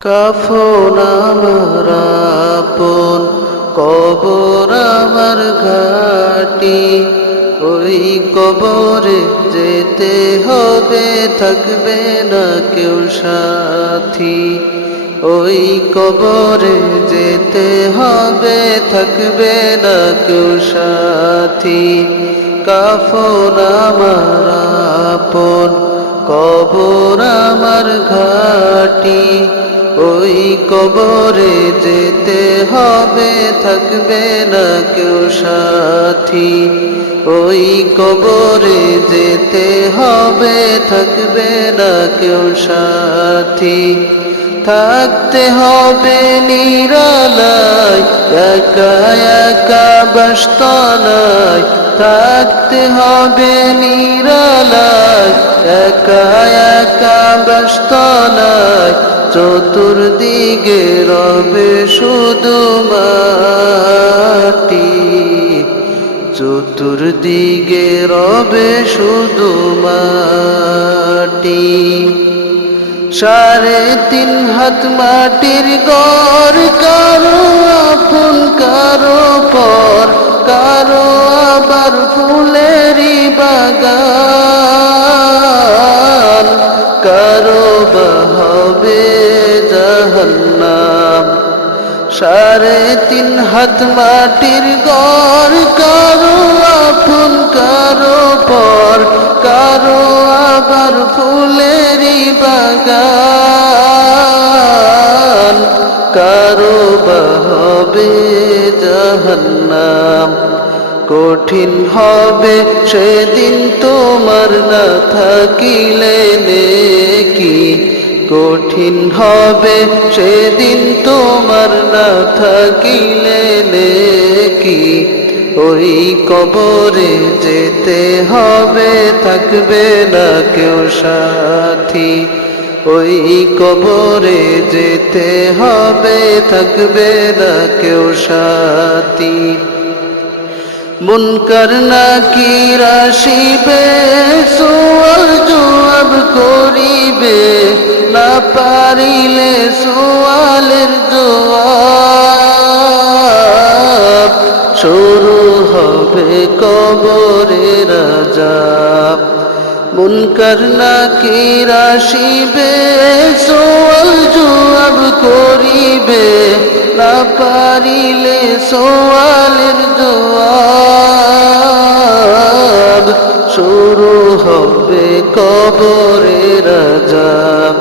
কাফন আমার আপন, কবর আমার ঘাটি। ওই কবরে যেতে হবে, থাকবে না কেউ সাথী। ওই কবরে যেতে হবে, থাকবে না কেউ সাথী। কাফন আমার আপন, কবর আমার ঘাটি। ওই কবরে যেতে হবে, থাকবে না কেউ সাথী। ওই কবরে যেতে হবে, থাকবে না কেউ সাথী। থাকতে হবে নিরালায়, একা একা বাসতলায়। থাকতে হবে নিরালায়, একা একা বাসতলায়। চতুর্দিকে রবে শুধু মাটি, চতুর্দিকে রবে শুধু মাটি। 3.5 হাত মাটির ঘর, কারো আপন কারো পর, কারো আবার ফুলেরই বাগান, কারো বা হবে জাহান্নাম। 3.5 হাত মাটির ঘর, কারো আপন কারো পর, কারো আবার ফুলেরই বাগান, কারো বা হবে জাহান্নাম। কঠিন হবে সেদিন তোমার না থাকিলে নেকি, কঠিন হবে সেদিন তোমার না থাকিলে নেকি। ওই কবরে যেতে হবে, থাকবে না কেউ সাথী। ওই কবরে যেতে হবে, থাকবে না কেউ সাথী। মুনকার নাকির আসিবে, সুয়াল জবাব করিবে। না পারিলে সুয়ালের জবাব, শুরু হবে কবরের আযাব। মুনকার নাকির আসিবে, সুয়াল জবাব করিবে। না পারিলে সুয়ালের জবাব, শুরু হবে কবরের আযাব।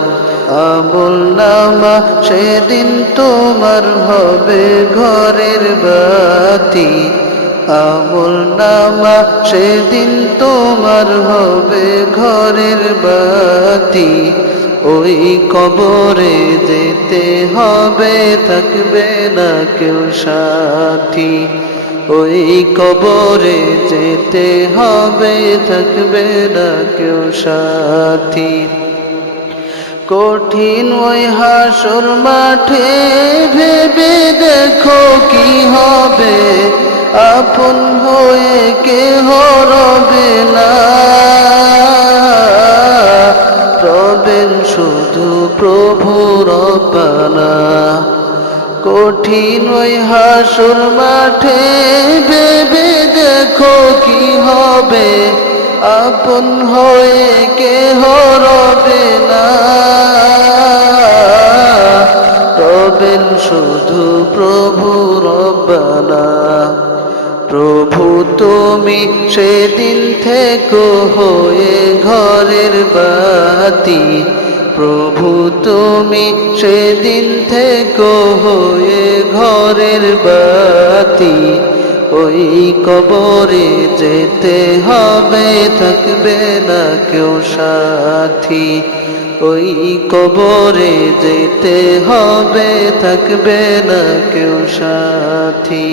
আমলনামা সেদিন তোমার হবে ঘরের বাতি, আমলনামা সেদিন তোমার হবে ঘরের বাতি। ওই কবরে যেতে হবে, থাকবে না কেউ সাথী। ওই কবরে যেতে হবে, থাকবে না কেউ সাথী। কঠিন ওই হাসর মাঠে ভেবে দেখো কি হবে, আপন হয়ে কেহ রবে না। রবেন শুধু প্রভু রব্বানা। কঠিন ওই হাসর মাঠে ভেবে দেখো কি হবে, আপন হয়ে কেহ রবে না। রবেন শুধু প্রভু রব্বানা। প্রভু তুমি সেদিন থেকো হয়ে ঘরের বাতি, প্রভু তুমি সেদিন থেকো হয়ে ঘরের বাতি। ওই কবরে যেতে হবে, থাকবে না কেউ সাথী। ওই কবরে যেতে হবে, থাকবে না কেউ সাথী।